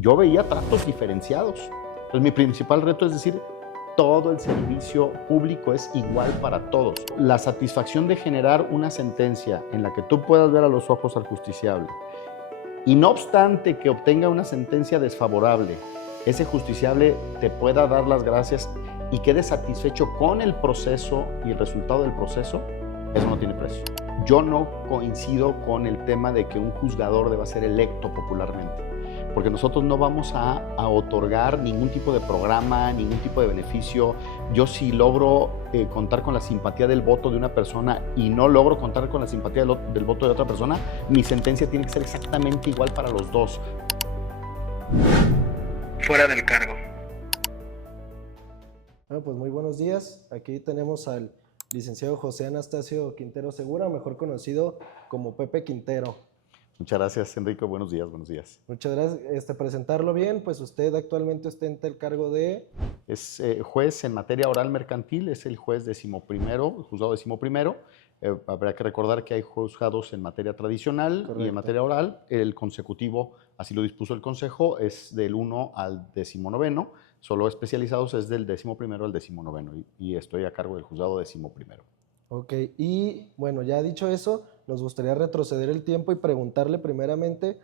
yo veía tratos diferenciados. Entonces, mi principal reto es decir, todo el servicio público es igual para todos. La satisfacción de generar una sentencia en la que tú puedas ver a los ojos al justiciable y no obstante que obtenga una sentencia desfavorable, ese justiciable te pueda dar las gracias y quede satisfecho con el proceso y el resultado del proceso, eso no tiene precio. Yo no coincido con el tema de que un juzgador deba ser electo popularmente, porque nosotros no vamos a otorgar ningún tipo de programa, ningún tipo de beneficio. Yo si logro contar con la simpatía del voto de una persona y no logro contar con la simpatía del voto de otra persona, mi sentencia tiene que ser exactamente igual para los dos. Fuera del cargo. Bueno, pues muy buenos días. Aquí tenemos al licenciado José Anastasio Quintero Segura, mejor conocido como Pepe Quintero. Muchas gracias, Enrico. Buenos días, buenos días. Muchas gracias. Presentarlo bien, pues usted actualmente ostenta el cargo de... Es juez en materia oral mercantil, es el juez 11º, juzgado 11º. Habrá que recordar que hay juzgados en materia tradicional. Correcto. Y en materia oral. El consecutivo, así lo dispuso el Consejo, es del 1 al 19º. Solo especializados es del 11º al 19º y estoy a cargo del juzgado 11º. Ok, y bueno, ya dicho eso, nos gustaría retroceder el tiempo y preguntarle primeramente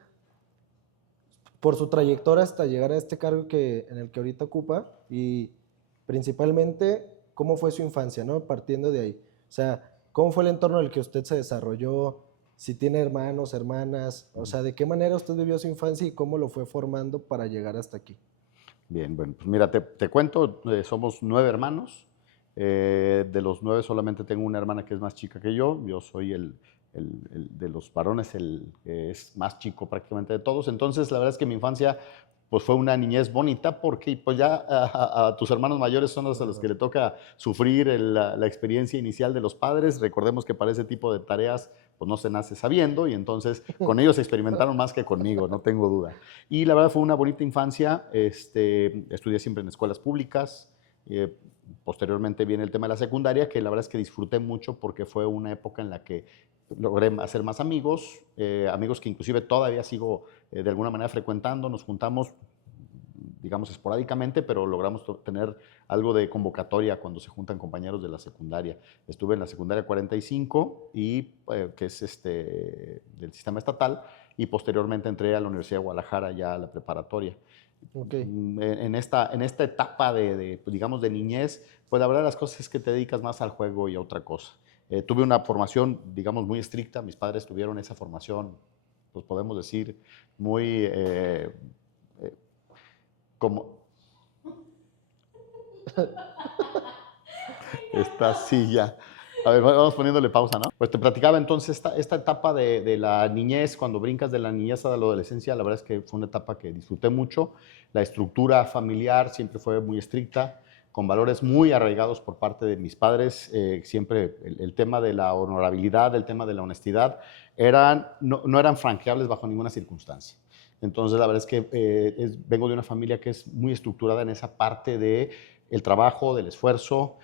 por su trayectoria hasta llegar a este cargo en el que ahorita ocupa y principalmente cómo fue su infancia, ¿no? Partiendo de ahí. O sea, ¿cómo fue el entorno en el que usted se desarrolló? Si tiene hermanos, hermanas, o sea, ¿de qué manera usted vivió su infancia y cómo lo fue formando para llegar hasta aquí? Bien, bueno, pues mira, te cuento, somos 9 hermanos. De los 9 solamente tengo una hermana que es más chica que yo. Yo soy el de los varones, el que es más chico prácticamente de todos. Entonces, la verdad es que mi infancia pues fue una niñez bonita porque pues ya a tus hermanos mayores son los a los que le toca sufrir la experiencia inicial de los padres. Recordemos que para ese tipo de tareas pues no se nace sabiendo y entonces con ellos experimentaron más que conmigo, no tengo duda. Y la verdad fue una bonita infancia. Estudié siempre en escuelas públicas. Posteriormente viene el tema de la secundaria, que la verdad es que disfruté mucho porque fue una época en la que logré hacer más amigos, amigos que inclusive todavía sigo de alguna manera frecuentando, nos juntamos, digamos, esporádicamente, pero logramos tener algo de convocatoria cuando se juntan compañeros de la secundaria. Estuve en la secundaria 45, que es del sistema estatal, y posteriormente entré a la Universidad de Guadalajara ya a la preparatoria. Okay. En esta etapa pues, digamos, de niñez, pues la verdad las cosas es que te dedicas más al juego y a otra cosa. Tuve una formación, digamos, muy estricta. Mis padres tuvieron esa formación, pues podemos decir, muy como... Esta silla. A ver, vamos poniéndole pausa, ¿no? Pues te platicaba entonces esta etapa de la niñez, cuando brincas de la niñez a la adolescencia, la verdad es que fue una etapa que disfruté mucho. La estructura familiar siempre fue muy estricta, con valores muy arraigados por parte de mis padres. Siempre el tema de la honorabilidad, el tema de la honestidad, no eran franqueables bajo ninguna circunstancia. Entonces, la verdad es que vengo de una familia que es muy estructurada en esa parte del trabajo, del esfuerzo.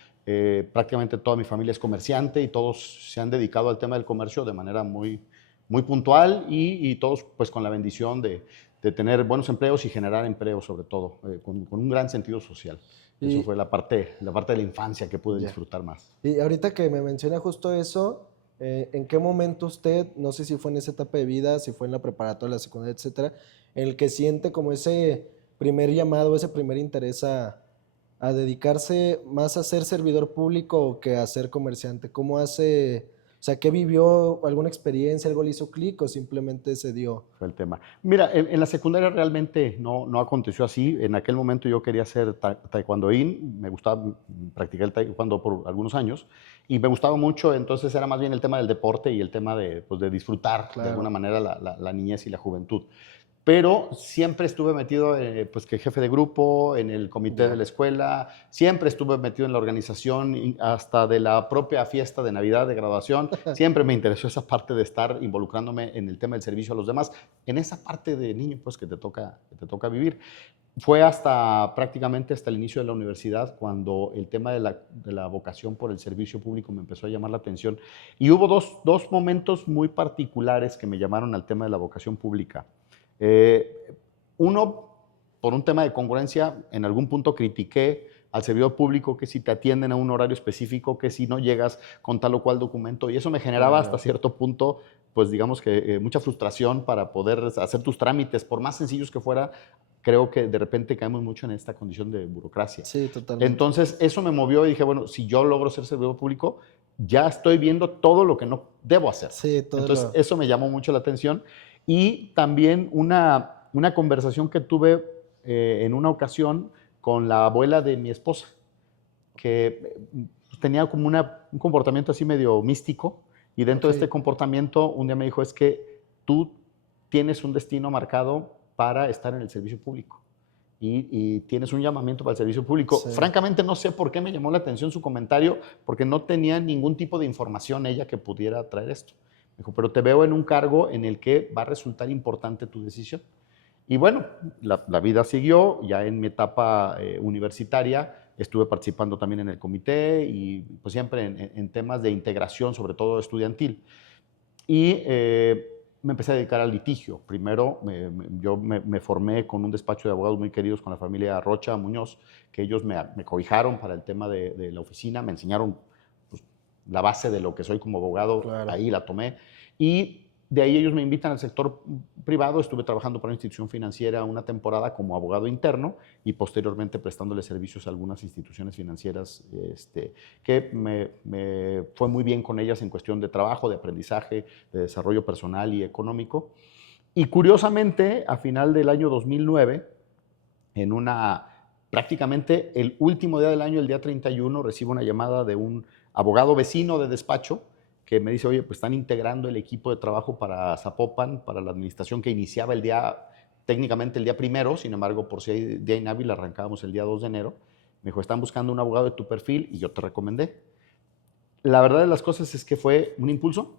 Prácticamente toda mi familia es comerciante y todos se han dedicado al tema del comercio de manera muy, muy puntual y todos pues con la bendición de tener buenos empleos y generar empleos sobre todo, con un gran sentido social. Eso fue la parte de la infancia que pude disfrutar más. Y ahorita que me menciona justo eso, ¿en qué momento usted, no sé si fue en esa etapa de vida, si fue en la preparatoria, la secundaria, etcétera, en el que siente como ese primer llamado, ese primer interés a dedicarse más a ser servidor público que a ser comerciante? ¿Cómo hace, o sea, qué vivió, alguna experiencia, algo le hizo clic o simplemente se dio? Fue el tema. Mira, en la secundaria realmente no aconteció así. En aquel momento yo quería ser taekwondoín, me gustaba practicar el taekwondo por algunos años y me gustaba mucho, entonces era más bien el tema del deporte y el tema pues de disfrutar de alguna manera la niñez y la juventud. Pero siempre estuve metido, pues que jefe de grupo, en el comité de la escuela, siempre estuve metido en la organización, hasta de la propia fiesta de Navidad, de graduación. Siempre me interesó esa parte de estar involucrándome en el tema del servicio a los demás, en esa parte de niño, pues que te toca vivir. Fue prácticamente hasta el inicio de la universidad cuando el tema de la vocación por el servicio público me empezó a llamar la atención. Y hubo dos momentos muy particulares que me llamaron al tema de la vocación pública. Uno, por un tema de congruencia, en algún punto critiqué al servidor público que si te atienden a un horario específico, que si no llegas con tal o cual documento, y eso me generaba hasta cierto punto, pues digamos que mucha frustración para poder hacer tus trámites, por más sencillos que fuera. Creo que de repente caemos mucho en esta condición de burocracia. Sí, totalmente. Entonces, eso me movió y dije, bueno, si yo logro ser servidor público, ya estoy viendo todo lo que no debo hacer. Sí, todo Entonces, eso me llamó mucho la atención. Y también una conversación que tuve en una ocasión con la abuela de mi esposa, que tenía como un comportamiento así medio místico, y dentro de este comportamiento un día me dijo, es que tú tienes un destino marcado para estar en el servicio público y tienes un llamamiento para el servicio público. Sí. Francamente no sé por qué me llamó la atención su comentario, porque no tenía ningún tipo de información ella que pudiera traer esto. Me dijo, pero te veo en un cargo en el que va a resultar importante tu decisión. Y bueno, la vida siguió. Ya en mi etapa universitaria estuve participando también en el comité y pues siempre en temas de integración, sobre todo estudiantil. Y me empecé a dedicar al litigio. Primero, yo me formé con un despacho de abogados muy queridos con la familia Rocha Muñoz, que ellos me cobijaron para el tema de la oficina, me enseñaron pues, la base de lo que soy como abogado, ahí la tomé. Y de ahí ellos me invitan al sector privado. Estuve trabajando para una institución financiera una temporada como abogado interno y posteriormente prestándole servicios a algunas instituciones financieras que me fue muy bien con ellas en cuestión de trabajo, de aprendizaje, de desarrollo personal y económico. Y curiosamente, a final del año 2009, prácticamente el último día del año, el día 31, recibo una llamada de un abogado vecino de despacho que me dice, oye, pues están integrando el equipo de trabajo para Zapopan, para la administración que iniciaba técnicamente el día primero, sin embargo, por si hay día inhábil, arrancábamos el día 2 de enero. Me dijo, están buscando un abogado de tu perfil y yo te recomendé. La verdad de las cosas es que fue un impulso.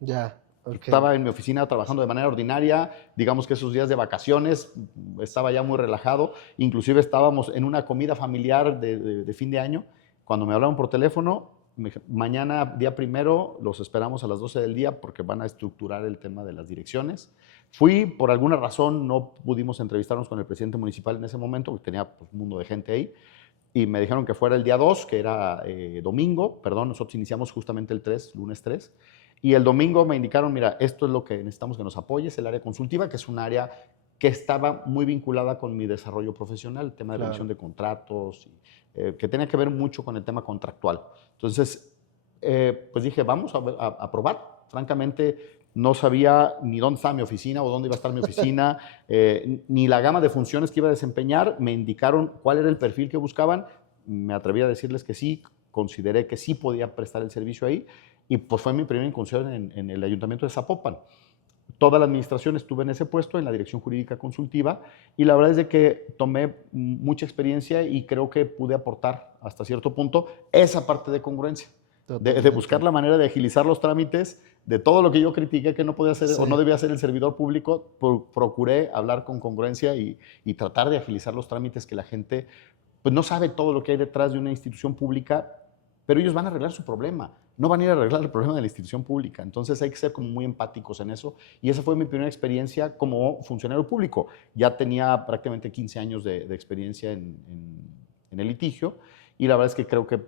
Ya. Okay. Estaba en mi oficina trabajando de manera ordinaria, digamos que esos días de vacaciones, estaba ya muy relajado, inclusive estábamos en una comida familiar de fin de año, cuando me hablaron por teléfono, mañana, día primero, los esperamos a las 12 del día porque van a estructurar el tema de las direcciones. Fui, por alguna razón, no pudimos entrevistarnos con el presidente municipal en ese momento, porque tenía pues, un mundo de gente ahí, y me dijeron que fuera el día 2, que era domingo, perdón, nosotros iniciamos justamente el 3, lunes 3, y el domingo me indicaron, mira, esto es lo que necesitamos que nos apoyes, el área consultiva, que es un área que estaba muy vinculada con mi desarrollo profesional, el tema de revisión de contratos, que tenía que ver mucho con el tema contractual. Entonces, pues dije, vamos a probar. Francamente, no sabía ni dónde estaba mi oficina o dónde iba a estar mi oficina, ni la gama de funciones que iba a desempeñar. Me indicaron cuál era el perfil que buscaban. Me atreví a decirles que sí, consideré que sí podía prestar el servicio ahí. Y pues fue mi primera incursión en el Ayuntamiento de Zapopan. Toda la administración estuve en ese puesto, en la dirección jurídica consultiva, y la verdad es de que tomé mucha experiencia y creo que pude aportar hasta cierto punto esa parte de congruencia, de buscar la manera de agilizar los trámites, de todo lo que yo critiqué que no podía hacer o no debía hacer el servidor público, procuré hablar con congruencia y tratar de agilizar los trámites, que la gente pues no sabe todo lo que hay detrás de una institución pública, pero ellos van a arreglar su problema, no van a ir a arreglar el problema de la institución pública. Entonces hay que ser como muy empáticos en eso, y esa fue mi primera experiencia como funcionario público. Ya tenía prácticamente 15 años de experiencia en el litigio, y la verdad es que creo que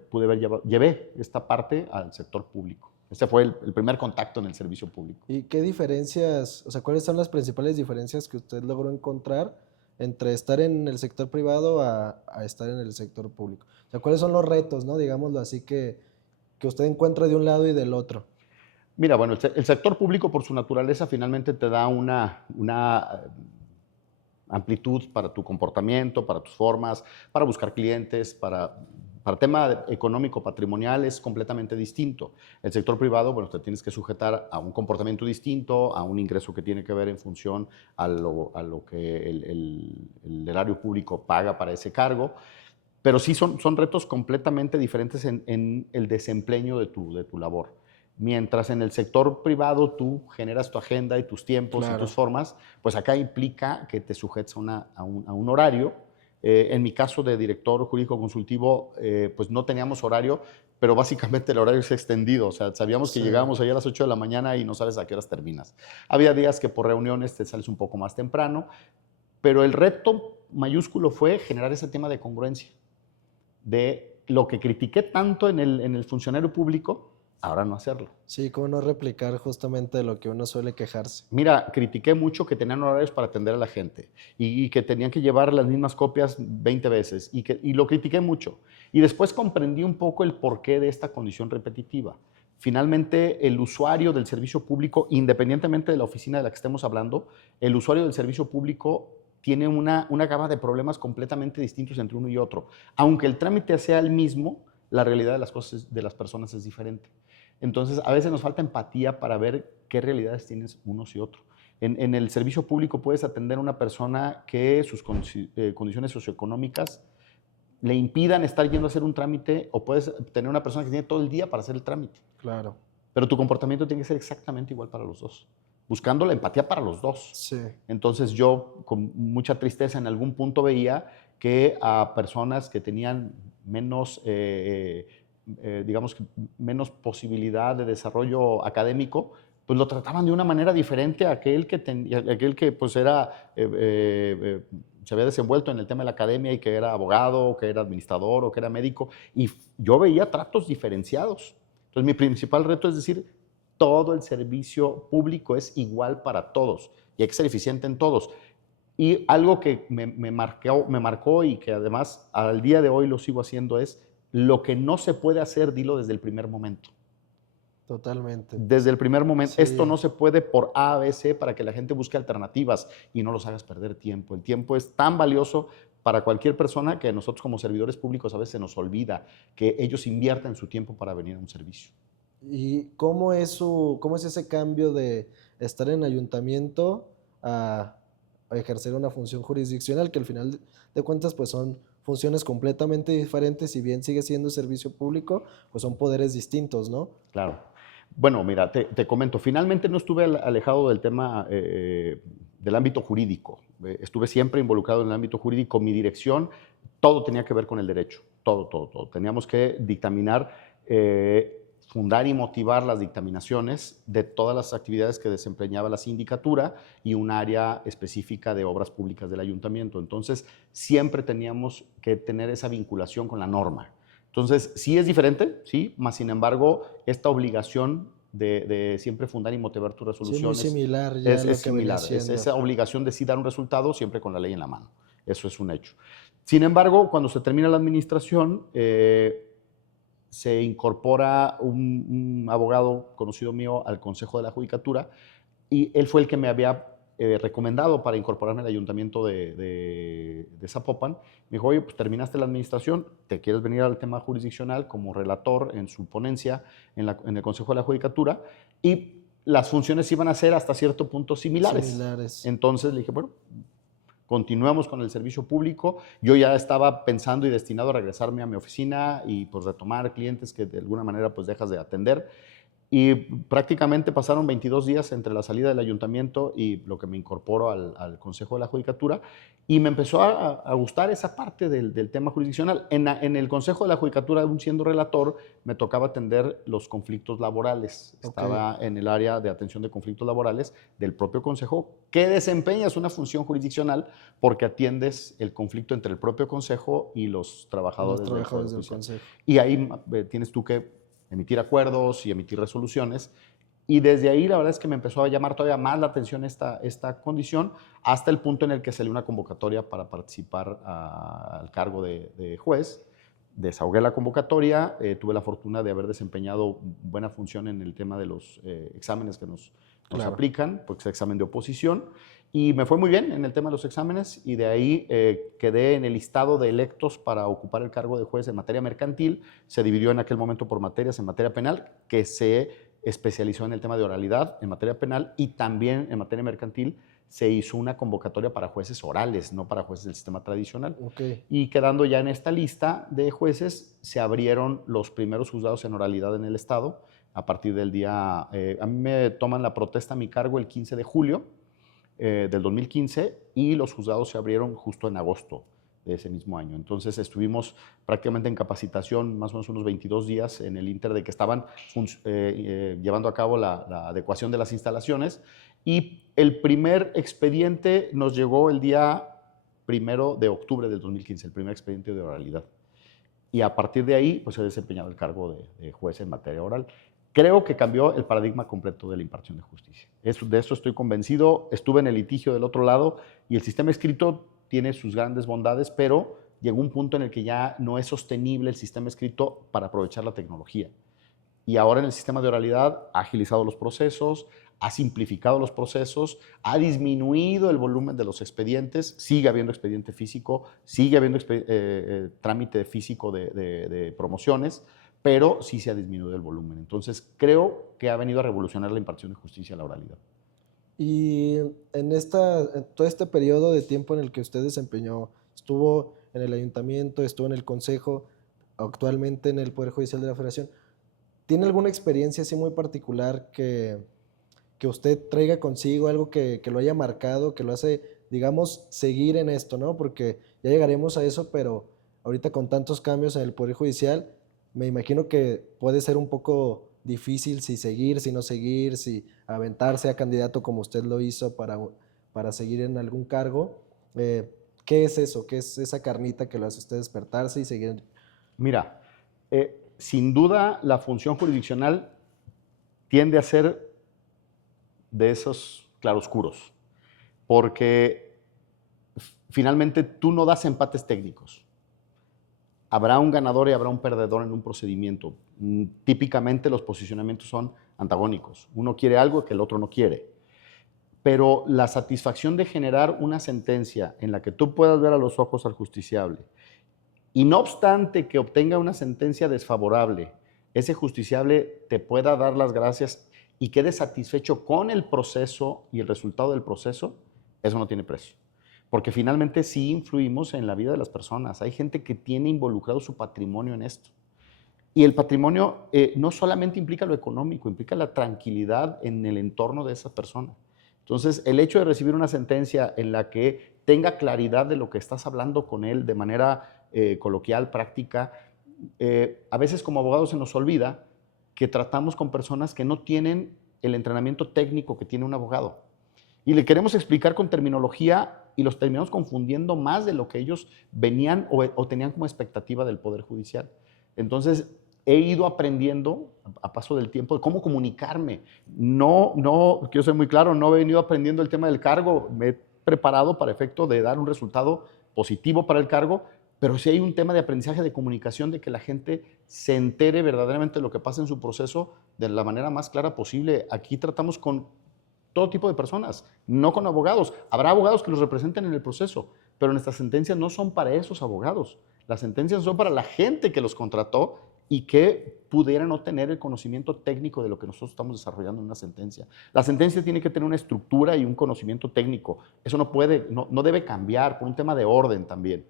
llevé esta parte al sector público. Ese fue el primer contacto en el servicio público. ¿Y qué diferencias, o sea, cuáles son las principales diferencias que usted logró encontrar entre estar en el sector privado a estar en el sector público? O sea, ¿cuáles son los retos, no, digámoslo así, que usted encuentra de un lado y del otro? Mira, bueno, el sector público por su naturaleza finalmente te da una amplitud para tu comportamiento, para tus formas, para buscar clientes, para tema económico, patrimonial, es completamente distinto. El sector privado, bueno, te tienes que sujetar a un comportamiento distinto, a un ingreso que tiene que ver en función a lo que el erario público paga para ese cargo. Pero sí son retos completamente diferentes en el desempeño de tu labor. Mientras en el sector privado tú generas tu agenda y tus tiempos y tus formas, pues acá implica que te sujetes a un horario. En mi caso de director jurídico consultivo, pues no teníamos horario, pero básicamente el horario es extendido. O sea, sabíamos que llegábamos allá a las 8 de la mañana y no sabes a qué horas terminas. Había días que por reuniones te sales un poco más temprano, pero el reto mayúsculo fue generar ese tema de congruencia, de lo que critiqué tanto en el funcionario público, ahora no hacerlo. Sí, cómo no replicar justamente lo que uno suele quejarse. Mira, critiqué mucho que tenían horarios para atender a la gente y que tenían que llevar las mismas copias 20 veces y lo critiqué mucho. Y después comprendí un poco el porqué de esta condición repetitiva. Finalmente, el usuario del servicio público, independientemente de la oficina de la que estemos hablando, el usuario del servicio público tiene una gama de problemas completamente distintos entre uno y otro. Aunque el trámite sea el mismo, la realidad de las cosas de las personas es diferente. Entonces, a veces nos falta empatía para ver qué realidades tienen unos y otros. En el servicio público puedes atender a una persona que sus condiciones socioeconómicas le impidan estar yendo a hacer un trámite, o puedes tener una persona que tiene todo el día para hacer el trámite. Claro. Pero tu comportamiento tiene que ser exactamente igual para los dos, buscando la empatía para los dos. Sí. Entonces yo con mucha tristeza en algún punto veía que a personas que tenían menos, digamos que menos posibilidad de desarrollo académico, pues lo trataban de una manera diferente a aquel que pues era, se había desenvuelto en el tema de la academia y que era abogado, o que era administrador, o que era médico, y yo veía tratos diferenciados. Entonces mi principal reto es decir, todo el servicio público es igual para todos y hay que ser eficiente en todos. Y algo que me marcó y que además al día de hoy lo sigo haciendo es, lo que no se puede hacer, dilo desde el primer momento. Totalmente. Desde el primer momento, Sí. esto no se puede por A, B, C, para que la gente busque alternativas y no los hagas perder tiempo. El tiempo es tan valioso para cualquier persona que nosotros como servidores públicos a veces se nos olvida que ellos invierten su tiempo para venir a un servicio. ¿Y cómo es ese cambio de estar en ayuntamiento a ejercer una función jurisdiccional, que al final de cuentas pues son funciones completamente diferentes, si bien sigue siendo servicio público, pues son poderes distintos, ¿no? Claro. Bueno, mira, te comento, finalmente no estuve alejado del tema del ámbito jurídico. Estuve siempre involucrado en el ámbito jurídico. Mi dirección, todo tenía que ver con el derecho, todo, todo, todo. Teníamos que dictaminar, fundar y motivar las dictaminaciones de todas las actividades que desempeñaba la sindicatura y un área específica de obras públicas del ayuntamiento. Entonces, siempre teníamos que tener esa vinculación con la norma. Entonces, sí es diferente, sí, más sin embargo, esta obligación de siempre fundar y motivar tus resoluciones Sí, muy similar ya a lo es que venía similar. Es siendo. esa obligación de sí dar un resultado siempre con la ley en la mano. Eso es un hecho. Sin embargo, cuando se termina la administración, se incorpora un abogado conocido mío al Consejo de la Judicatura y él fue el que me había recomendado para incorporarme al ayuntamiento de Zapopan. Me dijo, oye, pues terminaste la administración, ¿te quieres venir al tema jurisdiccional como relator en su ponencia en el Consejo de la Judicatura? Y las funciones iban a ser hasta cierto punto similares. Entonces le dije, bueno, continuamos con el servicio público. Yo ya estaba pensando y destinado a regresarme a mi oficina y pues retomar clientes que de alguna manera pues dejas de atender. Y prácticamente pasaron 22 días entre la salida del ayuntamiento y lo que me incorporo al Consejo de la Judicatura, y me empezó a gustar esa parte del tema jurisdiccional. En el Consejo de la Judicatura, aún siendo relator, me tocaba atender los conflictos laborales. Estaba en el área de atención de conflictos laborales del propio Consejo, que desempeñas una función jurisdiccional porque atiendes el conflicto entre el propio Consejo y los trabajadores del Consejo. Y ahí tienes tú que emitir acuerdos y emitir resoluciones. Y desde ahí la verdad es que me empezó a llamar todavía más la atención esta condición, hasta el punto en el que salió una convocatoria para participar al cargo de juez. Desahogué la convocatoria, tuve la fortuna de haber desempeñado buena función en el tema de los exámenes que nos aplican, porque es examen de oposición, y me fue muy bien en el tema de los exámenes, y de ahí quedé en el listado de electos para ocupar el cargo de juez en materia mercantil. Se dividió en aquel momento por materias, en materia penal, que se especializó en el tema de oralidad en materia penal, y también en materia mercantil se hizo una convocatoria para jueces orales, no para jueces del sistema tradicional. Y quedando ya en esta lista de jueces, se abrieron los primeros juzgados en oralidad en el Estado a partir del día... a mí me toman la protesta a mi cargo el 15 de julio del 2015 y los juzgados se abrieron justo en agosto de ese mismo año. Entonces estuvimos prácticamente en capacitación más o menos unos 22 días en el inter de que estaban llevando a cabo la adecuación de las instalaciones, y el primer expediente nos llegó el día 1 de octubre del 2015, el primer expediente de oralidad. Y a partir de ahí, pues he desempeñado el cargo de juez en materia oral. Creo que cambió el paradigma completo de la impartición de justicia. De eso estoy convencido. Estuve en el litigio del otro lado y el sistema escrito tiene sus grandes bondades, pero llegó un punto en el que ya no es sostenible el sistema escrito para aprovechar la tecnología. Y ahora en el sistema de oralidad ha agilizado los procesos, ha simplificado los procesos, ha disminuido el volumen de los expedientes, sigue habiendo expediente físico, sigue habiendo trámite físico de promociones, pero sí se ha disminuido el volumen. Entonces creo que ha venido a revolucionar la impartición de justicia a la oralidad. Y en todo este periodo de tiempo en el que usted desempeñó, estuvo en el ayuntamiento, estuvo en el consejo, actualmente en el Poder Judicial de la Federación, ¿tiene alguna experiencia así muy particular que usted traiga consigo, algo que lo haya marcado, que lo hace, digamos, seguir en esto, ¿no? Porque ya llegaremos a eso, pero ahorita con tantos cambios en el Poder Judicial, me imagino que puede ser un poco difícil si seguir, si no seguir, si aventarse a candidato como usted lo hizo para seguir en algún cargo. ¿Qué es eso? ¿Qué es esa carnita que lo hace usted despertarse y seguir? Mira, sin duda la función jurisdiccional tiende a ser de esos claroscuros, porque finalmente tú no das empates técnicos. Habrá un ganador y habrá un perdedor en un procedimiento. Típicamente los posicionamientos son antagónicos. Uno quiere algo que el otro no quiere. Pero la satisfacción de generar una sentencia en la que tú puedas ver a los ojos al justiciable y no obstante que obtenga una sentencia desfavorable, ese justiciable te pueda dar las gracias y quede satisfecho con el proceso y el resultado del proceso, eso no tiene precio. Porque finalmente sí influimos en la vida de las personas. Hay gente que tiene involucrado su patrimonio en esto. Y el patrimonio no solamente implica lo económico, implica la tranquilidad en el entorno de esa persona. Entonces, el hecho de recibir una sentencia en la que tenga claridad de lo que estás hablando con él de manera coloquial, práctica, a veces como abogados se nos olvida que tratamos con personas que no tienen el entrenamiento técnico que tiene un abogado. Y le queremos explicar con terminología y los terminamos confundiendo más de lo que ellos venían o tenían como expectativa del Poder Judicial. Entonces, he ido aprendiendo a paso del tiempo cómo comunicarme. Quiero ser muy claro, no he venido aprendiendo el tema del cargo, me he preparado para efecto de dar un resultado positivo para el cargo, pero sí hay un tema de aprendizaje de comunicación, de que la gente se entere verdaderamente de lo que pasa en su proceso de la manera más clara posible. Aquí tratamos con todo tipo de personas, no con abogados. Habrá abogados que los representen en el proceso, pero nuestras sentencias no son para esos abogados. Las sentencias son para la gente que los contrató y que pudieran no tener el conocimiento técnico de lo que nosotros estamos desarrollando en una sentencia. La sentencia tiene que tener una estructura y un conocimiento técnico. Eso no debe cambiar por un tema de orden también.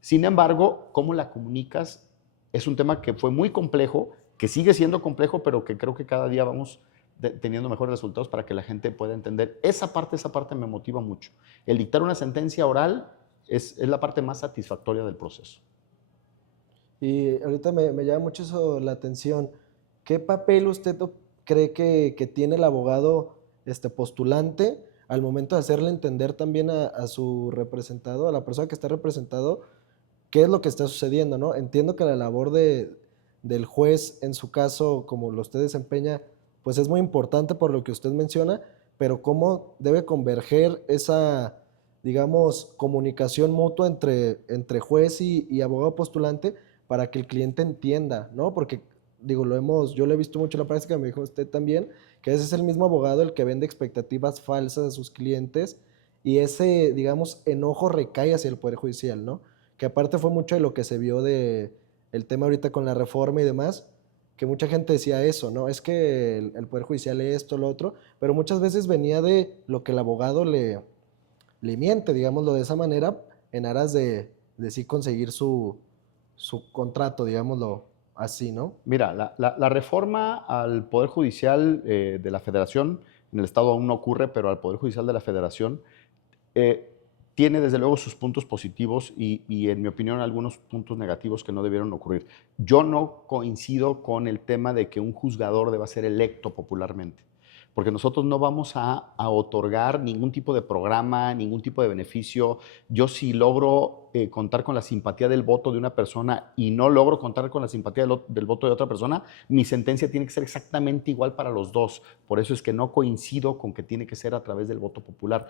Sin embargo, cómo la comunicas es un tema que fue muy complejo, que sigue siendo complejo, pero que creo que cada día vamos teniendo mejores resultados para que la gente pueda entender. Esa parte me motiva mucho. El dictar una sentencia oral es la parte más satisfactoria del proceso. Y ahorita me llama mucho eso la atención. ¿Qué papel usted cree que tiene el abogado postulante al momento de hacerle entender también a su representado, a la persona que está representado, qué es lo que está sucediendo, ¿no? Entiendo que la labor del juez, en su caso, como lo usted desempeña, pues es muy importante por lo que usted menciona, pero cómo debe converger esa, digamos, comunicación mutua entre juez y abogado postulante para que el cliente entienda, ¿no? Porque, digo, yo lo he visto mucho en la práctica, me dijo usted también, que ese es el mismo abogado el que vende expectativas falsas a sus clientes y ese, digamos, enojo recae hacia el Poder Judicial, ¿no? Que aparte fue mucho de lo que se vio de el tema ahorita con la reforma y demás, que mucha gente decía eso, ¿no? Es que el Poder Judicial es esto, lo otro, pero muchas veces venía de lo que el abogado le miente, digámoslo de esa manera, en aras de sí conseguir su contrato, digámoslo así, ¿no? Mira, la reforma al Poder Judicial de la Federación, en el Estado aún no ocurre, pero al Poder Judicial de la Federación, tiene desde luego sus puntos positivos y en mi opinión algunos puntos negativos que no debieron ocurrir. Yo no coincido con el tema de que un juzgador deba ser electo popularmente, porque nosotros no vamos a otorgar ningún tipo de programa, ningún tipo de beneficio. Yo si logro contar con la simpatía del voto de una persona y no logro contar con la simpatía del voto de otra persona, mi sentencia tiene que ser exactamente igual para los dos. Por eso es que no coincido con que tiene que ser a través del voto popular.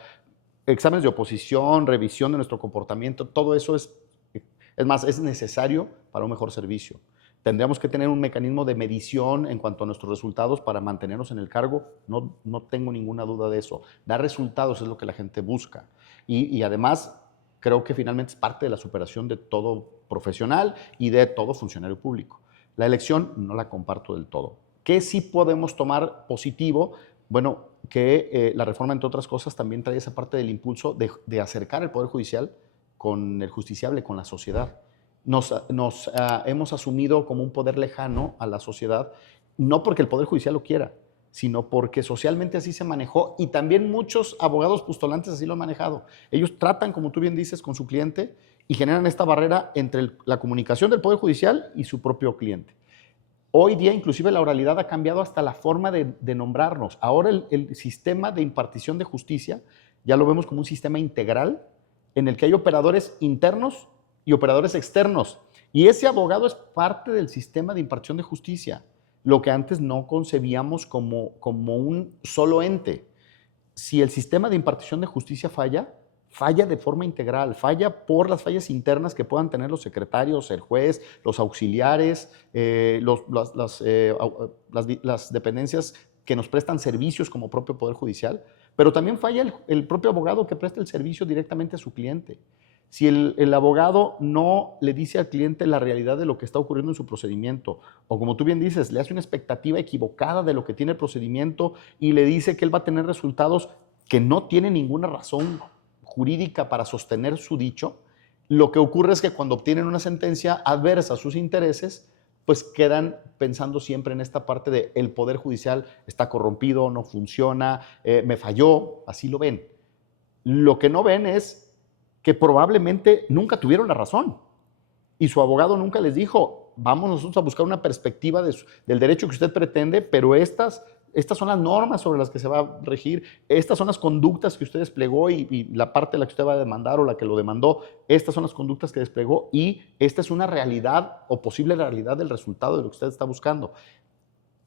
Exámenes de oposición, revisión de nuestro comportamiento, todo eso es más, es necesario para un mejor servicio. Tendríamos que tener un mecanismo de medición en cuanto a nuestros resultados para mantenernos en el cargo. No tengo ninguna duda de eso. Dar resultados es lo que la gente busca. Y además, creo que finalmente es parte de la superación de todo profesional y de todo funcionario público. La elección no la comparto del todo. ¿Qué sí podemos tomar positivo? Bueno, que la reforma, entre otras cosas, también trae esa parte del impulso de acercar el Poder Judicial con el justiciable, con la sociedad. Nos hemos asumido como un poder lejano a la sociedad, no porque el Poder Judicial lo quiera, sino porque socialmente así se manejó y también muchos abogados postulantes así lo han manejado. Ellos tratan, como tú bien dices, con su cliente y generan esta barrera entre la comunicación del Poder Judicial y su propio cliente. Hoy día, inclusive, la oralidad ha cambiado hasta la forma de nombrarnos. Ahora el sistema de impartición de justicia ya lo vemos como un sistema integral en el que hay operadores internos y operadores externos. Y ese abogado es parte del sistema de impartición de justicia, lo que antes no concebíamos como un solo ente. Si el sistema de impartición de justicia falla, falla de forma integral, falla por las fallas internas que puedan tener los secretarios, el juez, los auxiliares, las dependencias que nos prestan servicios como propio Poder Judicial, pero también falla el propio abogado que presta el servicio directamente a su cliente. Si el abogado no le dice al cliente la realidad de lo que está ocurriendo en su procedimiento, o como tú bien dices, le hace una expectativa equivocada de lo que tiene el procedimiento y le dice que él va a tener resultados que no tiene ninguna razón jurídica para sostener su dicho, lo que ocurre es que cuando obtienen una sentencia adversa a sus intereses, pues quedan pensando siempre en esta parte de el Poder Judicial está corrompido, no funciona, me falló, así lo ven. Lo que no ven es que probablemente nunca tuvieron la razón y su abogado nunca les dijo, vamos nosotros a buscar una perspectiva del derecho que usted pretende, pero estas son las normas sobre las que se va a regir, estas son las conductas que usted desplegó y la parte de la que usted va a demandar o la que lo demandó, estas son las conductas que desplegó y esta es una realidad o posible realidad del resultado de lo que usted está buscando.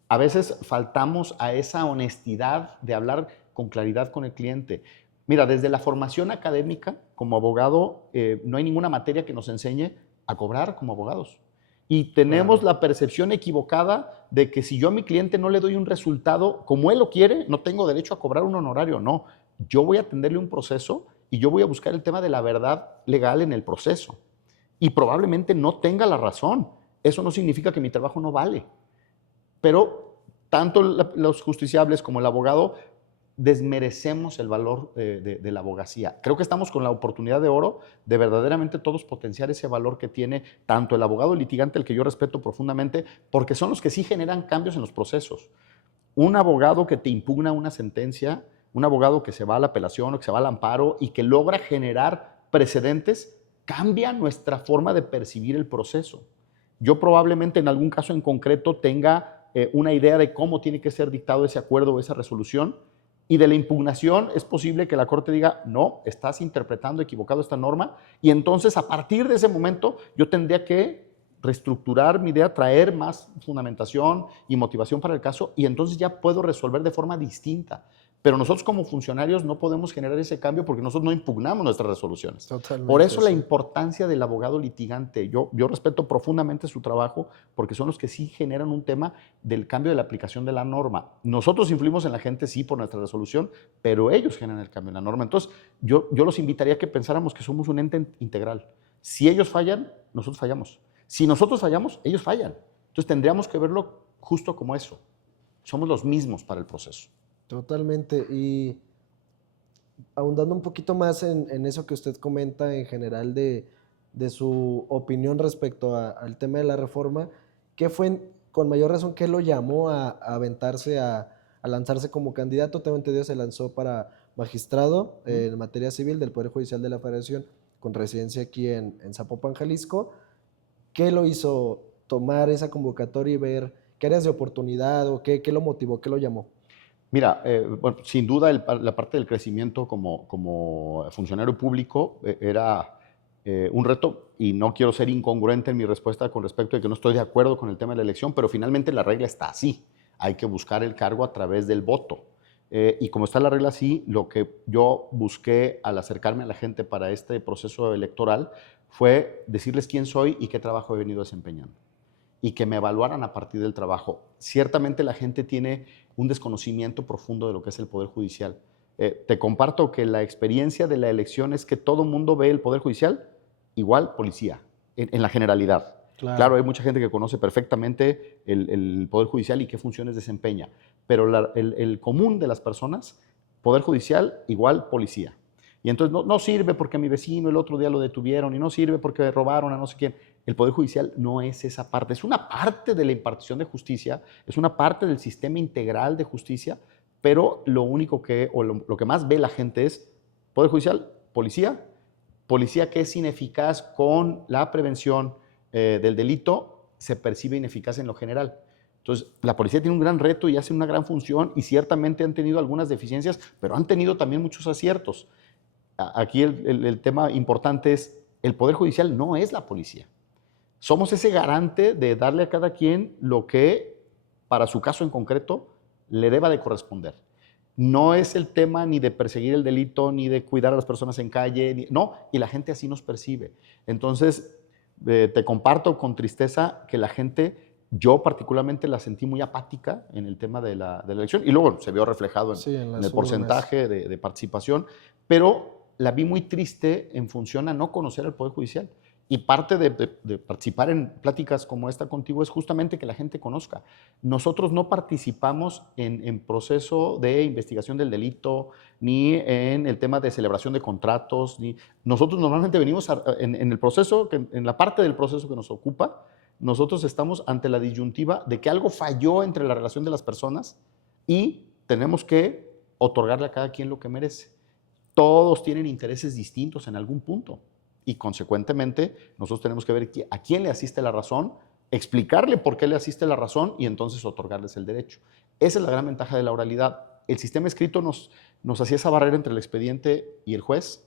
A veces faltamos a esa honestidad de hablar con claridad con el cliente. Mira, desde la formación académica como abogado, no hay ninguna materia que nos enseñe a cobrar como abogados. Y tenemos la percepción equivocada de que si yo a mi cliente no le doy un resultado como él lo quiere, no tengo derecho a cobrar un honorario. No, yo voy a atenderle un proceso y yo voy a buscar el tema de la verdad legal en el proceso. Y probablemente no tenga la razón. Eso no significa que mi trabajo no vale. Pero tanto los justiciables como el abogado desmerecemos el valor de la abogacía. Creo que estamos con la oportunidad de oro de verdaderamente todos potenciar ese valor que tiene tanto el abogado litigante, el que yo respeto profundamente, porque son los que sí generan cambios en los procesos. Un abogado que te impugna una sentencia, un abogado que se va a la apelación o que se va al amparo y que logra generar precedentes, cambia nuestra forma de percibir el proceso. Yo probablemente en algún caso en concreto tenga una idea de cómo tiene que ser dictado ese acuerdo o esa resolución, y de la impugnación es posible que la Corte diga, no, estás interpretando equivocado esta norma, y entonces a partir de ese momento yo tendría que reestructurar mi idea, traer más fundamentación y motivación para el caso, y entonces ya puedo resolver de forma distinta. Pero nosotros como funcionarios no podemos generar ese cambio porque nosotros no impugnamos nuestras resoluciones. Totalmente, Por eso la sí. importancia del abogado litigante. Yo respeto profundamente su trabajo porque son los que sí generan un tema del cambio de la aplicación de la norma. Nosotros influimos en la gente, sí, por nuestra resolución, pero ellos generan el cambio en la norma. Entonces, yo los invitaría a que pensáramos que somos un ente integral. Si ellos fallan, nosotros fallamos. Si nosotros fallamos, ellos fallan. Entonces, tendríamos que verlo justo como eso. Somos los mismos para el proceso. Totalmente. Y ahondando un poquito más en eso que usted comenta en general de su opinión respecto al tema de la reforma, ¿qué fue con mayor razón qué lo llamó a aventarse, a lanzarse como candidato? Tengo entendido se lanzó para magistrado en materia civil del Poder Judicial de la Federación con residencia aquí en Zapopan, Jalisco. ¿Qué lo hizo tomar esa convocatoria y ver qué áreas de oportunidad o qué lo motivó, qué lo llamó? Mira, bueno, sin duda la parte del crecimiento como funcionario público era un reto y no quiero ser incongruente en mi respuesta con respecto de que no estoy de acuerdo con el tema de la elección, pero finalmente la regla está así. Hay que buscar el cargo a través del voto. Y como está la regla así, lo que yo busqué al acercarme a la gente para este proceso electoral fue decirles quién soy y qué trabajo he venido desempeñando y que me evaluaran a partir del trabajo. Ciertamente la gente tiene un desconocimiento profundo de lo que es el Poder Judicial. Te comparto que la experiencia de la elección es que todo el mundo ve el Poder Judicial igual policía, en la generalidad. Claro, Claro. hay mucha gente que conoce perfectamente el Poder Judicial y qué funciones desempeña, pero el común de las personas, Poder Judicial igual policía. Y entonces no sirve porque a mi vecino el otro día lo detuvieron y no sirve porque robaron a no sé quién. El Poder Judicial no es esa parte, es una parte de la impartición de justicia, es una parte del sistema integral de justicia, pero lo único que, o lo que más ve la gente es Poder Judicial, policía, policía que es ineficaz con la prevención del delito, se percibe ineficaz en lo general. Entonces, la policía tiene un gran reto y hace una gran función y ciertamente han tenido algunas deficiencias, pero han tenido también muchos aciertos. Aquí el tema importante es, el Poder Judicial no es la policía. Somos ese garante de darle a cada quien lo que, para su caso en concreto, le deba de corresponder. No es el tema ni de perseguir el delito, ni de cuidar a las personas en calle, no, y la gente así nos percibe. Entonces, te comparto con tristeza que la gente, yo particularmente la sentí muy apática en el tema de la elección, y luego se vio reflejado Sí, en en las el urnas. porcentaje de participación, pero la vi muy triste en función a no conocer al Poder Judicial. Y parte de participar en pláticas como esta contigo es justamente que la gente conozca. Nosotros no participamos en proceso de investigación del delito, ni en el tema de celebración de contratos. Nosotros normalmente venimos en el proceso, en la parte del proceso que nos ocupa, nosotros estamos ante la disyuntiva de que algo falló entre la relación de las personas y tenemos que otorgarle a cada quien lo que merece. Todos tienen intereses distintos en algún punto y consecuentemente nosotros tenemos que ver a quién le asiste la razón, explicarle por qué le asiste la razón y entonces otorgarles el derecho. Esa es la gran ventaja de la oralidad. El sistema escrito nos hacía esa barrera entre el expediente y el juez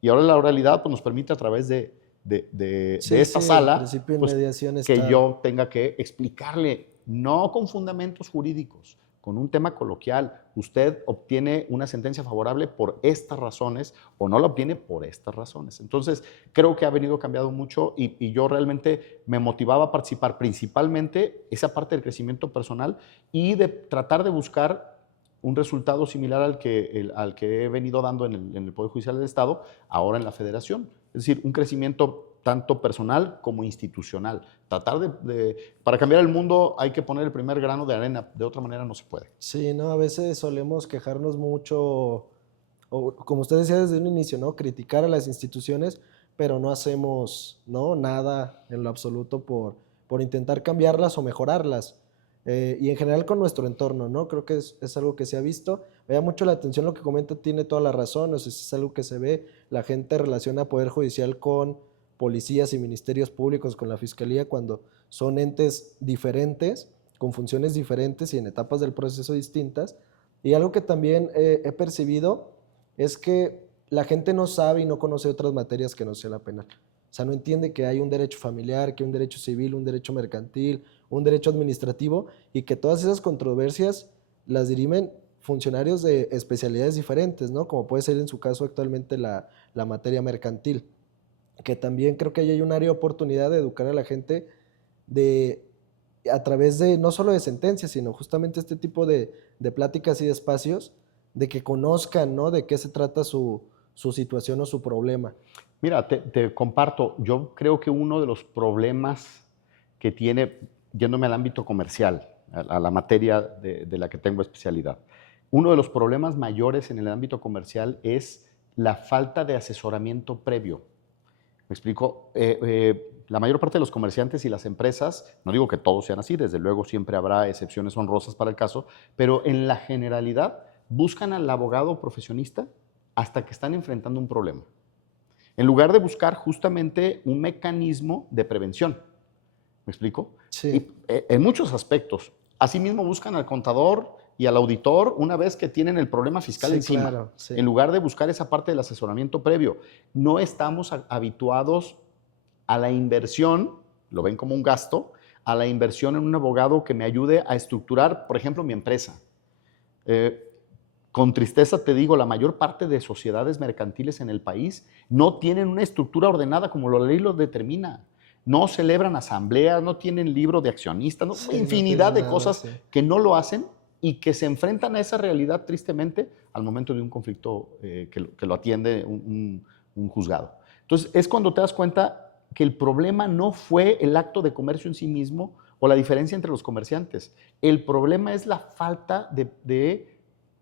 y ahora la oralidad pues, nos permite a través de Sí, esta sí, el sala principio de pues, inmediación que está. yo tenga que explicarle, no con fundamentos jurídicos, con un tema coloquial. Usted obtiene una sentencia favorable por estas razones o no la obtiene por estas razones. Entonces, creo que ha venido cambiando mucho y yo realmente me motivaba a participar principalmente esa parte del crecimiento personal y de tratar de buscar un resultado similar al que he venido dando en el Poder Judicial del Estado, ahora en la Federación. Es decir, un crecimiento tanto personal como institucional. Para cambiar el mundo hay que poner el primer grano de arena, de otra manera no se puede. Sí, ¿no? A veces solemos quejarnos mucho, o como usted decía desde un inicio, ¿no? Criticar a las instituciones, pero no hacemos, ¿no? Nada en lo absoluto por intentar cambiarlas o mejorarlas. Y en general con nuestro entorno, ¿no? Creo que es algo que se ha visto. Me da mucho la atención lo que comenta, tiene toda la razón, no sé si es algo que se ve. La gente relaciona Poder Judicial con policías y ministerios públicos, con la fiscalía, cuando son entes diferentes, con funciones diferentes y en etapas del proceso distintas. Y algo que también he percibido es que la gente no sabe y no conoce otras materias que no sea la penal. O sea, no entiende que hay un derecho familiar, que hay un derecho civil, un derecho mercantil, un derecho administrativo y que todas esas controversias las dirimen funcionarios de especialidades diferentes, ¿no? Como puede ser en su caso actualmente la materia mercantil, que también creo que ahí hay un área de oportunidad de educar a la gente de, a través de no solo de sentencias, sino justamente este tipo de pláticas y de espacios, de que conozcan, ¿no? De qué se trata su situación o su problema. Mira, te comparto, yo creo que uno de los problemas que tiene, yéndome al ámbito comercial, a la materia de la que tengo especialidad, uno de los problemas mayores en el ámbito comercial es la falta de asesoramiento previo. ¿Me explico? La mayor parte de los comerciantes y las empresas, no digo que todos sean así, desde luego siempre habrá excepciones honrosas para el caso, pero en la generalidad buscan al abogado profesionista hasta que están enfrentando un problema, en lugar de buscar justamente un mecanismo de prevención. ¿Me explico? Sí, Y en muchos aspectos. Asimismo buscan al contador y al auditor una vez que tienen el problema fiscal Sí, encima, claro, sí. en lugar de buscar esa parte del asesoramiento previo. No estamos habituados a la inversión, lo ven como un gasto, a la inversión en un abogado que me ayude a estructurar, por ejemplo, mi empresa. Con tristeza te digo, la mayor parte de sociedades mercantiles en el país no tienen una estructura ordenada como la ley lo determina. No celebran asambleas, no tienen libro de accionistas, no, Sí, no infinidad tienen de nada, cosas sí. que no lo hacen y que se enfrentan a esa realidad tristemente al momento de un conflicto que lo atiende un juzgado. Entonces es cuando te das cuenta que el problema no fue el acto de comercio en sí mismo o la diferencia entre los comerciantes. El problema es la falta de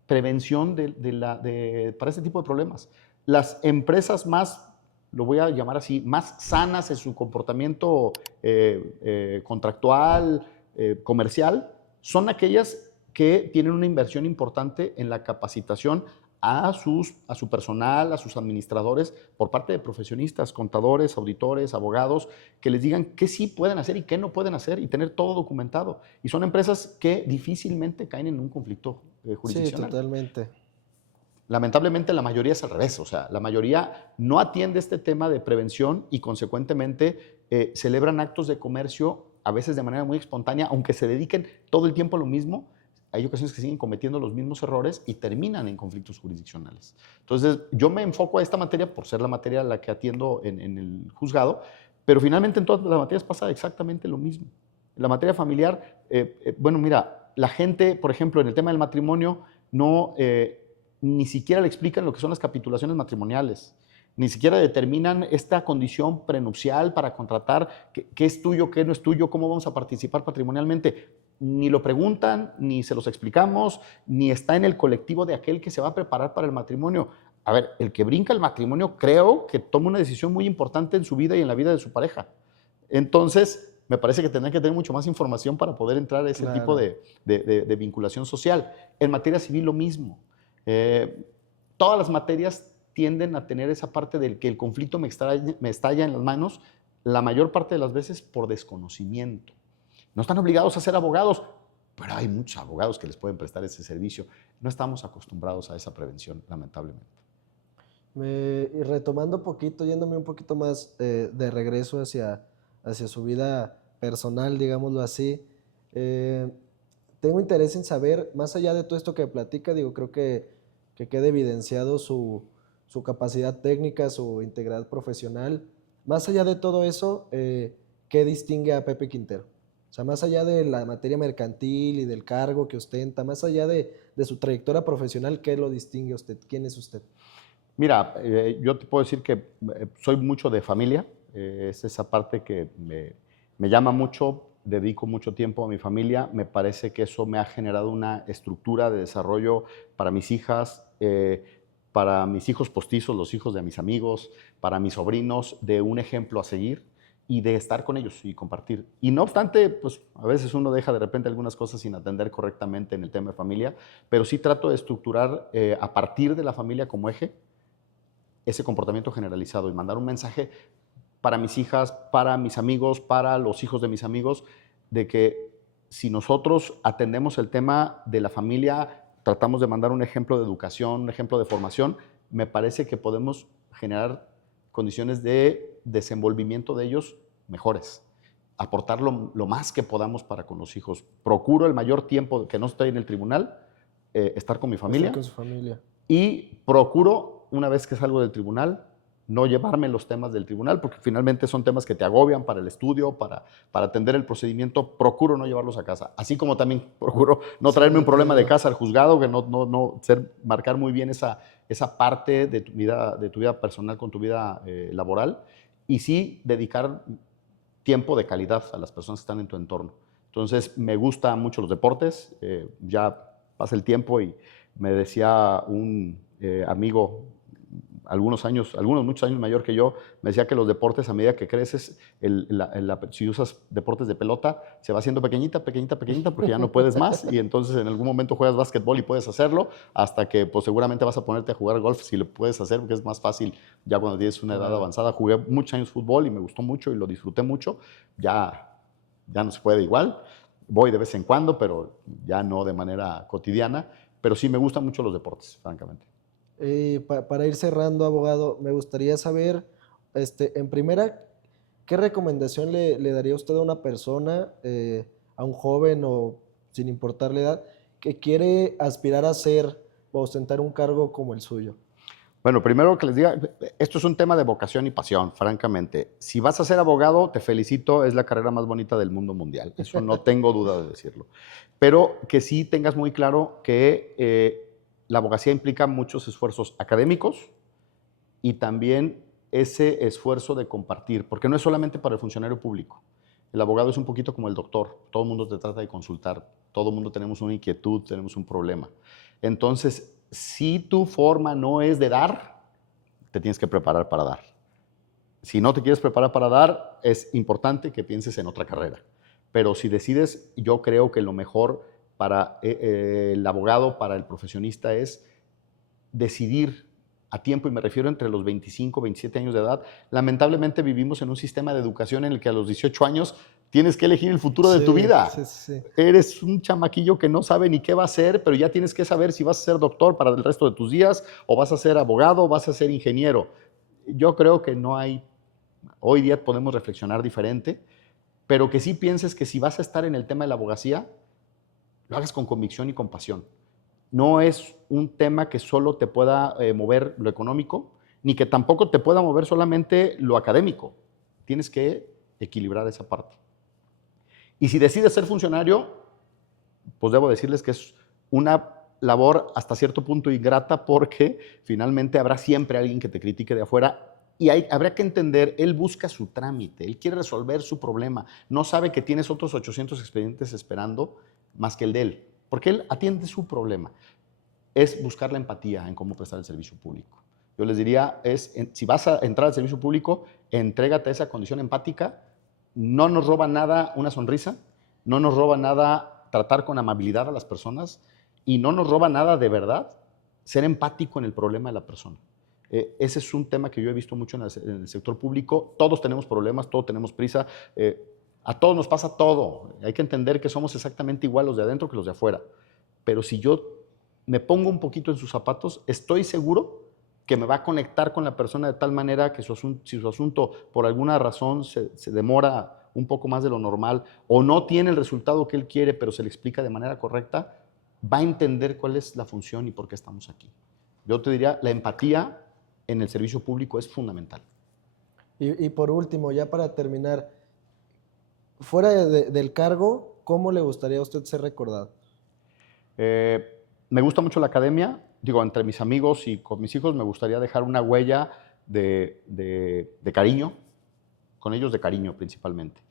prevención para este tipo de problemas. Las empresas más, lo voy a llamar así, más sanas en su comportamiento contractual, comercial, son aquellas que tienen una inversión importante en la capacitación a su personal, a sus administradores, por parte de profesionistas, contadores, auditores, abogados, que les digan qué sí pueden hacer y qué no pueden hacer y tener todo documentado. Y son empresas que difícilmente caen en un conflicto Sí, jurisdiccional. totalmente. Lamentablemente la mayoría es al revés, o sea, la mayoría no atiende este tema de prevención y consecuentemente celebran actos de comercio a veces de manera muy espontánea, aunque se dediquen todo el tiempo a lo mismo. Hay ocasiones que siguen cometiendo los mismos errores y terminan en conflictos jurisdiccionales. Entonces, yo me enfoco a esta materia por ser la materia a la que atiendo en el juzgado, pero finalmente en todas las materias pasa exactamente lo mismo. En la materia familiar, bueno, mira, la gente, por ejemplo, en el tema del matrimonio, no, ni siquiera le explican lo que son las capitulaciones matrimoniales, ni siquiera determinan esta condición prenupcial para contratar qué es tuyo, qué no es tuyo, cómo vamos a participar patrimonialmente. Ni lo preguntan, ni se los explicamos, ni está en el colectivo de aquel que se va a preparar para el matrimonio. A ver, el que brinca el matrimonio creo que toma una decisión muy importante en su vida y en la vida de su pareja. Entonces, me parece que tendrán que tener mucho más información para poder entrar a ese tipo Claro. de vinculación social. En materia civil lo mismo. Todas las materias tienden a tener esa parte del que el conflicto me estalla en las manos, la mayor parte de las veces por desconocimiento. No están obligados a ser abogados, pero hay muchos abogados que les pueden prestar ese servicio. No estamos acostumbrados a esa prevención, lamentablemente. Y retomando poquito, yéndome un poquito más de regreso hacia su vida personal, digámoslo así, eh, tengo interés en saber, más allá de todo esto que platica, digo, creo que queda evidenciado su capacidad técnica, su integridad profesional. Más allá de todo eso, ¿qué distingue a Pepe Quintero? O sea, más allá de la materia mercantil y del cargo que ostenta, más allá de su trayectoria profesional, ¿qué lo distingue a usted? ¿Quién es usted? Mira, yo te puedo decir que soy mucho de familia, es esa parte que me llama mucho, dedico mucho tiempo a mi familia, me parece que eso me ha generado una estructura de desarrollo para mis hijas, para mis hijos postizos, los hijos de mis amigos, para mis sobrinos, de un ejemplo a seguir y de estar con ellos y compartir. Y no obstante, pues a veces uno deja de repente algunas cosas sin atender correctamente en el tema de familia, pero sí trato de estructurar a partir de la familia como eje ese comportamiento generalizado y mandar un mensaje para mis hijas, para mis amigos, para los hijos de mis amigos, de que si nosotros atendemos el tema de la familia, tratamos de mandar un ejemplo de educación, un ejemplo de formación, me parece que podemos generar condiciones de desenvolvimiento de ellos mejores, aportar lo más que podamos para con los hijos. Procuro el mayor tiempo que no estoy en el tribunal, estar con mi Estar familia, con su familia. y procuro, una vez que salgo del tribunal, no llevarme los temas del tribunal, porque finalmente son temas que te agobian para el estudio, para atender el procedimiento. Procuro no llevarlos a casa. Así como también procuro no Sí, traerme un problema de entiendo. casa al juzgado, que no marcar muy bien esa parte de tu vida personal con tu vida laboral. Y sí dedicar tiempo de calidad a las personas que están en tu entorno. Entonces, me gustan mucho los deportes. Ya pasa el tiempo y me decía un amigo, muchos años mayor que yo, me decía que los deportes, a medida que creces, si usas deportes de pelota, se va haciendo pequeñita, pequeñita, pequeñita, porque ya no puedes más, y entonces en algún momento juegas básquetbol y puedes hacerlo, hasta que pues seguramente vas a ponerte a jugar golf si lo puedes hacer, porque es más fácil ya cuando tienes una edad Claro. avanzada. Jugué muchos años fútbol y me gustó mucho y lo disfruté mucho, ya no se puede igual. voy de vez en cuando, pero ya no de manera cotidiana, pero sí me gustan mucho los deportes, francamente. Para ir cerrando, abogado, me gustaría saber, en primera, ¿qué recomendación le daría usted a una persona, a un joven o sin importar la edad, que quiere aspirar a ser o ostentar un cargo como el suyo? Bueno, primero que les diga, esto es un tema de vocación y pasión, francamente. Si vas a ser abogado, te felicito, es la carrera más bonita del mundo mundial. Eso no tengo duda de decirlo. Pero que sí tengas muy claro que la abogacía implica muchos esfuerzos académicos y también ese esfuerzo de compartir, porque no es solamente para el funcionario público. El abogado es un poquito como el doctor, todo el mundo te trata de consultar, todo el mundo tenemos una inquietud, tenemos un problema. Entonces, si tu forma no es de dar, te tienes que preparar para dar. Si no te quieres preparar para dar, es importante que pienses en otra carrera. Pero si decides, yo creo que lo mejor para el abogado, para el profesionista, es decidir a tiempo, y me refiero entre los 25 y 27 años de edad. Lamentablemente vivimos en un sistema de educación en el que a los 18 años tienes que elegir el futuro de tu Sí, vida. sí, sí. Eres un chamaquillo que no sabe ni qué va a hacer, pero ya tienes que saber si vas a ser doctor para el resto de tus días, o vas a ser abogado, o vas a ser ingeniero. Yo creo que no hay, hoy día podemos reflexionar diferente, pero que sí pienses que si vas a estar en el tema de la abogacía, lo hagas con convicción y con pasión. No es un tema que solo te pueda mover lo económico, ni que tampoco te pueda mover solamente lo académico. Tienes que equilibrar esa parte. Y si decides ser funcionario, pues debo decirles que es una labor hasta cierto punto ingrata, porque finalmente habrá siempre alguien que te critique de afuera, y habrá que entender, él busca su trámite, él quiere resolver su problema, no sabe que tienes otros 800 expedientes esperando más que el de él, porque él atiende su problema. Es buscar la empatía en cómo prestar el servicio público. Yo les diría, si vas a entrar al servicio público, entrégate a esa condición empática. No nos roba nada una sonrisa, no nos roba nada tratar con amabilidad a las personas, y no nos roba nada de verdad ser empático en el problema de la persona. Ese es un tema que yo he visto mucho en el sector público. Todos tenemos problemas, todos tenemos prisa, a todos nos pasa todo. Hay que entender que somos exactamente igual los de adentro que los de afuera. Pero si yo me pongo un poquito en sus zapatos, estoy seguro que me va a conectar con la persona de tal manera que si su asunto por alguna razón se demora un poco más de lo normal, o no tiene el resultado que él quiere, pero se le explica de manera correcta, va a entender cuál es la función y por qué estamos aquí. Yo te diría, la empatía en el servicio público es fundamental. Y por último, ya para terminar, fuera del cargo, ¿cómo le gustaría a usted ser recordado? Me gusta mucho la academia, digo, entre mis amigos y con mis hijos me gustaría dejar una huella de cariño, con ellos de cariño principalmente.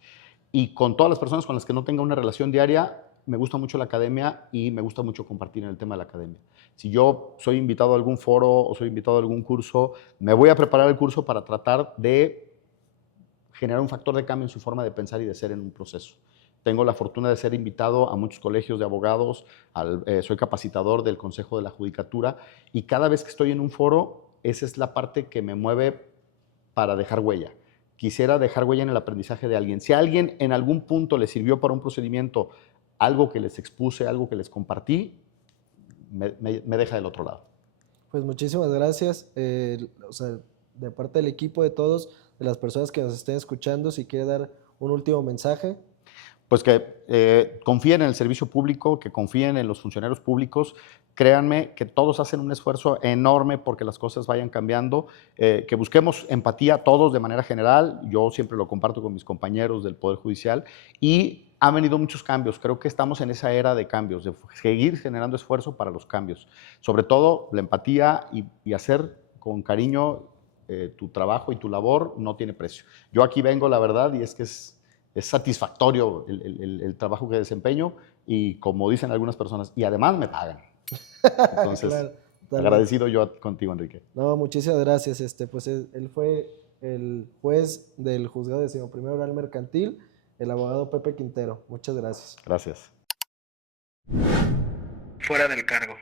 Y con todas las personas con las que no tenga una relación diaria, me gusta mucho la academia y me gusta mucho compartir en el tema de la academia. Si yo soy invitado a algún foro o soy invitado a algún curso, me voy a preparar el curso para tratar de generar un factor de cambio en su forma de pensar y de ser en un proceso. Tengo la fortuna de ser invitado a muchos colegios de abogados, soy capacitador del Consejo de la Judicatura, y cada vez que estoy en un foro, esa es la parte que me mueve para dejar huella. Quisiera dejar huella en el aprendizaje de alguien. Si a alguien en algún punto le sirvió para un procedimiento algo que les expuse, algo que les compartí, me deja del otro lado. Pues muchísimas gracias. O sea, de parte del equipo, de todos, de las personas que nos estén escuchando, si quiere dar un último mensaje. Pues que confíen en el servicio público, que confíen en los funcionarios públicos. Créanme que todos hacen un esfuerzo enorme porque las cosas vayan cambiando, que busquemos empatía todos de manera general. Yo siempre lo comparto con mis compañeros del Poder Judicial, y han venido muchos cambios. Creo que estamos en esa era de cambios, de seguir generando esfuerzo para los cambios. Sobre todo la empatía y hacer con cariño tu trabajo y tu labor no tiene precio. Yo aquí vengo, la verdad, y es que es satisfactorio el trabajo que desempeño, y como dicen algunas personas, y además me pagan. Entonces, Claro, agradecido yo contigo, Enrique. no, muchísimas gracias. Pues él fue el juez del juzgado 11º Oral Mercantil, el abogado Pepe Quintero. Muchas gracias. Gracias. Fuera del cargo.